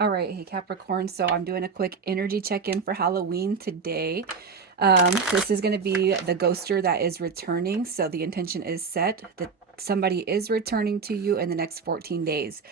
All right, hey Capricorn. So I'm doing a quick energy check-in for Halloween today. This is going to be the ghoster that is returning. So the intention is set that somebody is returning to you in the next 14 days.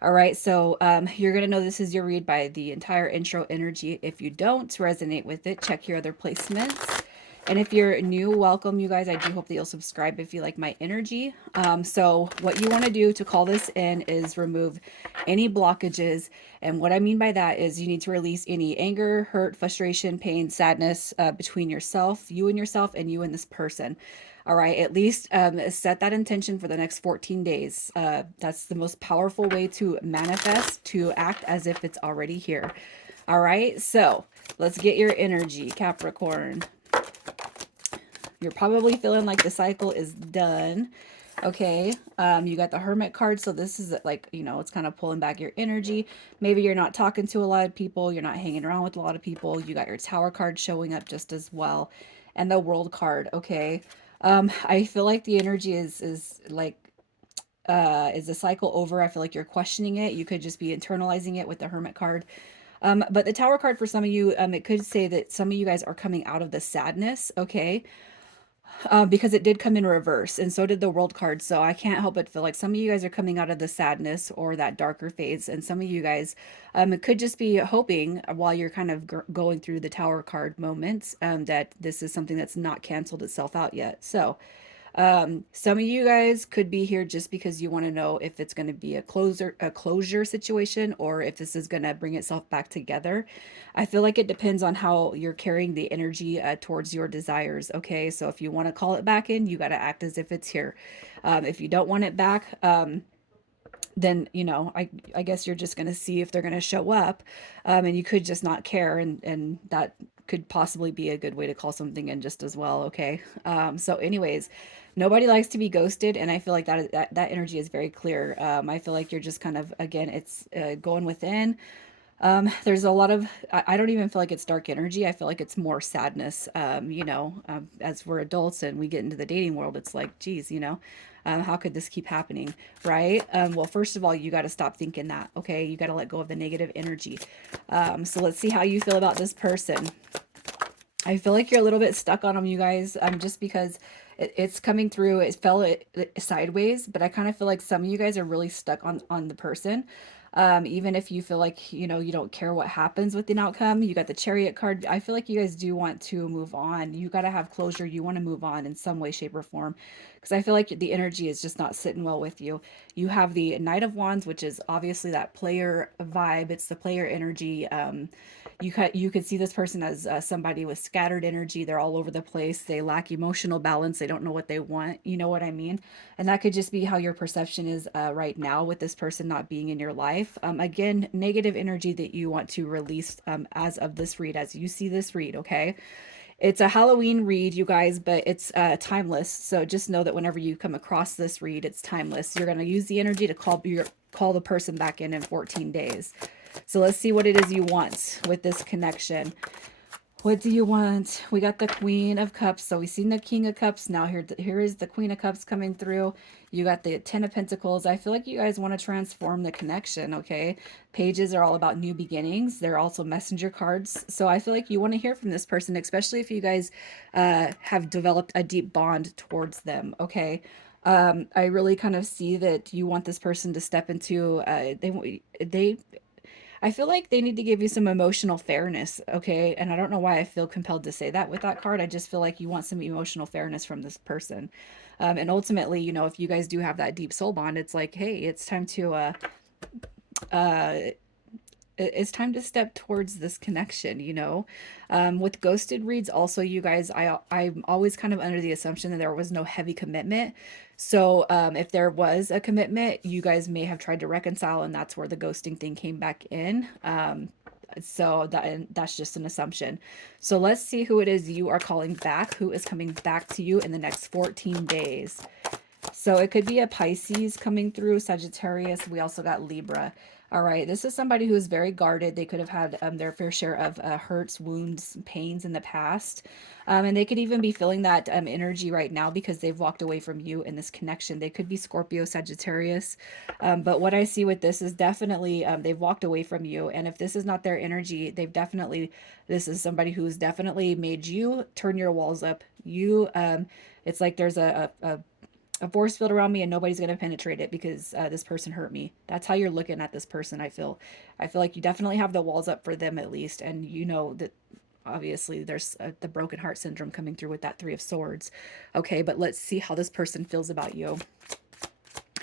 All right, so you're going to know this is your read by the entire intro energy. If you don't resonate with it, check your other placements. And if you're new, welcome, you guys. I do hope that you'll subscribe if you like my energy. So what you want to do to call this in is remove any blockages. And what I mean by that is you need to release any anger, hurt, frustration, pain, sadness between yourself, and you and this person. All right, at least set that intention for the next 14 days. That's the most powerful way to manifest, to act as if it's already here. All right, so let's get your energy, Capricorn. You're probably feeling like the cycle is done. Okay, you got the Hermit card, so this is like, it's kind of pulling back your energy. Maybe you're not talking to a lot of people, you're not hanging around with a lot of people. You got your Tower card showing up just as well, and the World card. Okay, I feel like the energy is like, is the cycle over? I feel like you're questioning it. You could just be internalizing it with the Hermit card. But the Tower card for some of you, it could say that some of you guys are coming out of the sadness. Okay, because it did come in reverse, and so did the World card. So I can't help but feel like some of you guys are coming out of the sadness or that darker phase, and some of you guys, it could just be hoping while you're kind of going through the Tower card moments, that this is something that's not canceled itself out yet. So some of you guys could be here just because you want to know if it's going to be a closure situation, or if this is going to bring itself back together. I feel like it depends on how you're carrying the energy towards your desires. Okay, so if you want to call it back in, you got to act as if it's here. If you don't want it back, then I guess you're just going to see if they're going to show up, and you could just not care, and that could possibly be a good way to call something in just as well. Okay, so anyways, nobody likes to be ghosted, and I feel like that energy is very clear. I feel like you're just kind of, again, it's going within. There's a lot of, I don't even feel like it's dark energy. I feel like it's more sadness. As we're adults and we get into the dating world, it's like, geez, how could this keep happening? Right? Well, first of all, you got to stop thinking that. Okay. You got to let go of the negative energy. So let's see how you feel about this person. I feel like you're a little bit stuck on them, you guys, just because it's coming through. It fell sideways, but I kind of feel like some of you guys are really stuck on the person. Even if you feel like, you don't care what happens with the outcome. You got the Chariot card. I feel like you guys do want to move on. You got to have closure. You want to move on in some way, shape, or form, because I feel like the energy is just not sitting well with you. You have the Knight of Wands, which is obviously that player vibe. It's the player energy. You could see this person as somebody with scattered energy. They're all over the place. They lack emotional balance. They don't know what they want. You know what I mean? And that could just be how your perception is right now with this person not being in your life. Again, negative energy that you want to release as of this read, as you see this read. Okay, it's a Halloween read, you guys, but it's timeless. So just know that whenever you come across this read, it's timeless. You're going to use the energy to call the person back in 14 days. So let's see what it is you want with this connection. What do you want? We got the Queen of Cups. So we've seen the King of Cups. Now here is the Queen of Cups coming through. You got the Ten of Pentacles. I feel like you guys want to transform the connection, okay? Pages are all about new beginnings. They're also messenger cards. So I feel like you want to hear from this person, especially if you guys have developed a deep bond towards them, okay? I really kind of see that you want this person to step into, they I feel like they need to give you some emotional fairness, okay? And I don't know why I feel compelled to say that with that card. I just feel like you want some emotional fairness from this person. And ultimately, if you guys do have that deep soul bond, it's like, hey, uh, it's time to step towards this connection, with ghosted reads also, you guys, I'm always kind of under the assumption that there was no heavy commitment. So if there was a commitment, you guys may have tried to reconcile, and that's where the ghosting thing came back in. So that's just an assumption. So let's see who it is you are calling back, who is coming back to you in the next 14 days. So it could be a Pisces coming through, Sagittarius. We also got Libra. All right, this is somebody who is very guarded. They could have had their fair share of hurts, wounds, pains in the past. And they could even be feeling that energy right now because they've walked away from you in this connection. They could be Scorpio, Sagittarius. But what I see with this is definitely they've walked away from you. And if this is not their energy, this is somebody who's definitely made you turn your walls up. It's like there's a force field around me and nobody's going to penetrate it because this person hurt me. That's how you're looking at this person. I feel like you definitely have the walls up for them at least, and you know that obviously there's the broken heart syndrome coming through with that 3 of Swords. Okay, but let's see how this person feels about you.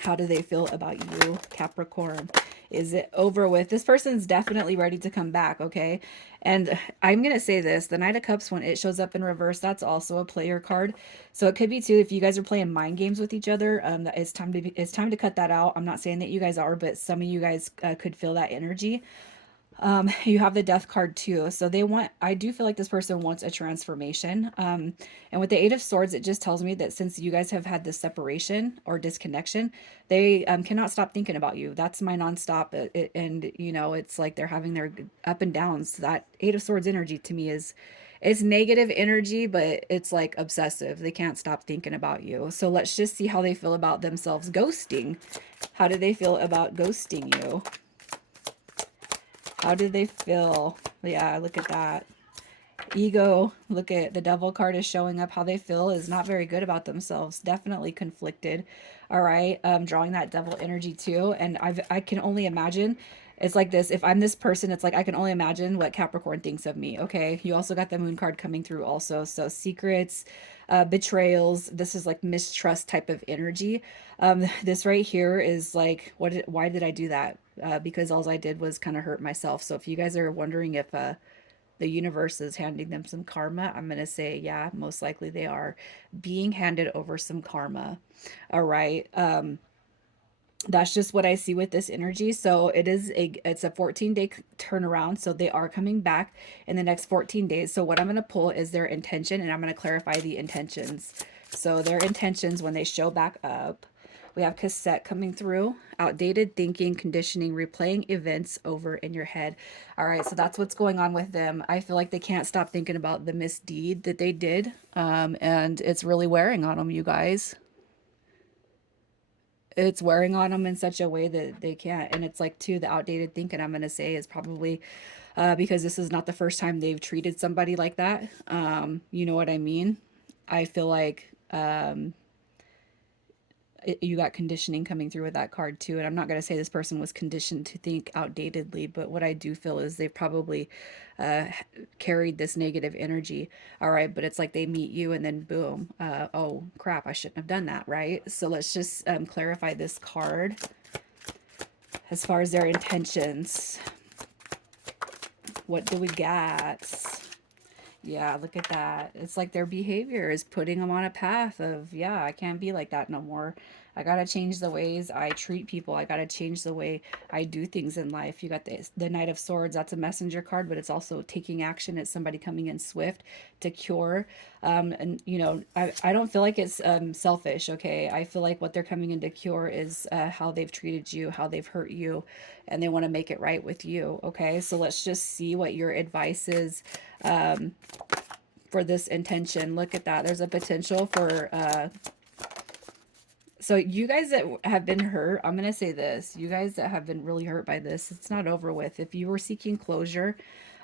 How do they feel about you, Capricorn? Is it over with? This person's definitely ready to come back, okay? And I'm going to say this, the Knight of Cups, when it shows up in reverse, that's also a player card. So it could be too, if you guys are playing mind games with each other, that it's time to cut that out. I'm not saying that you guys are, but some of you guys could feel that energy. You have the death card too. So I do feel like this person wants a transformation. And with the 8 of Swords, it just tells me that since you guys have had this separation or disconnection, they cannot stop thinking about you. That's my nonstop. And, you know, it's like they're having their up and downs. That 8 of Swords energy to me it's negative energy, but it's like obsessive. They can't stop thinking about you. So let's just see how they feel about themselves ghosting. How do they feel about ghosting you? How do they feel? Yeah, look at that. Ego, look at the devil card is showing up. How they feel is not very good about themselves. Definitely conflicted. All right. Drawing that devil energy too. And I can only imagine it's like this. If I'm this person, it's like I can only imagine what Capricorn thinks of me. Okay. You also got the moon card coming through also. So secrets, betrayals. This is like mistrust type of energy. This right here is like, why did I do that? Because all I did was kind of hurt myself. So if you guys are wondering if the universe is handing them some karma, I'm going to say, yeah, most likely they are being handed over some karma. All right. That's just what I see with this energy. So it's a 14-day turnaround. So they are coming back in the next 14 days. So what I'm going to pull is their intention, and I'm going to clarify the intentions. So their intentions when they show back up. We have cassette coming through, outdated thinking, conditioning, replaying events over in your head. All right, so that's what's going on with them. I feel like they can't stop thinking about the misdeed that they did, and it's really wearing on them, you guys. It's wearing on them in such a way that they can't. And it's like, too, the outdated thinking, I'm going to say, is probably because this is not the first time they've treated somebody like that. You know what I mean? I feel like you got conditioning coming through with that card too. And I'm not going to say this person was conditioned to think outdatedly, but what I do feel is they've probably uh, carried this negative energy. All right, but it's like they meet you and then boom, oh crap, I shouldn't have done that, right? So let's just clarify this card as far as their intentions. What do we got? Yeah, look at that. It's like their behavior is putting them on a path of, yeah, I can't be like that no more. I gotta change the ways I treat people. I gotta change the way I do things in life. You got the Knight of Swords. That's a messenger card, but it's also taking action. It's somebody coming in swift to cure. And you know, I don't feel like it's selfish. Okay, I feel like what they're coming in to cure is how they've treated you, how they've hurt you, and they want to make it right with you. Okay, so let's just see what your advice is for this intention. Look at that. There's a potential for so you guys that have been hurt, I'm going to say this. You guys that have been really hurt by this, it's not over with. If you were seeking closure,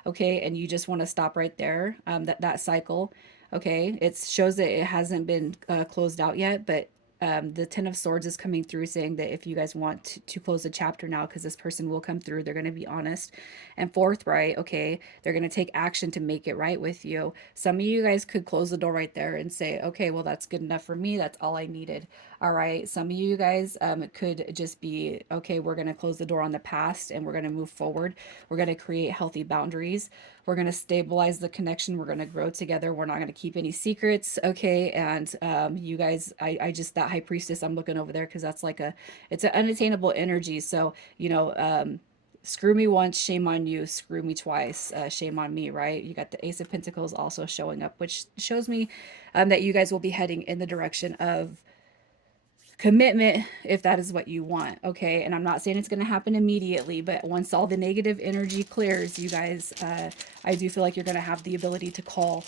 okay, and you just want to stop right there, that cycle, okay, it shows that it hasn't been closed out yet, but the 10 of Swords is coming through saying that if you guys want to close the chapter now, because this person will come through, they're going to be honest and forthright. Okay, they're going to take action to make it right with you. Some of you guys could close the door right there and say, okay, well, that's good enough for me. That's all I needed. All right, some of you guys could just be, okay, we're going to close the door on the past and we're going to move forward. We're going to create healthy boundaries. We're going to stabilize the connection. We're going to grow together. We're not going to keep any secrets. Okay. And you guys, I just, that High Priestess, I'm looking over there because that's like it's an unattainable energy. So, you know, screw me once, shame on you. Screw me twice, shame on me, right? You got the Ace of Pentacles also showing up, which shows me that you guys will be heading in the direction of commitment if that is what you want. Okay, and I'm not saying it's going to happen immediately, but once all the negative energy clears, you guys, I do feel like you're going to have the ability to call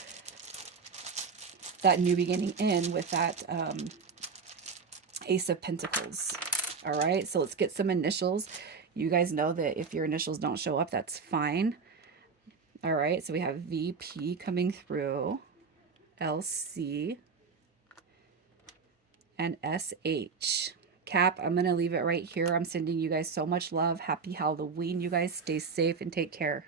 that new beginning in with that Ace of Pentacles. All right, so let's get some initials. You guys know that if your initials don't show up, that's fine. All right, so we have VP coming through, LC, and SH. Cap, I'm going to leave it right here. I'm sending you guys so much love. Happy Halloween. You guys stay safe and take care.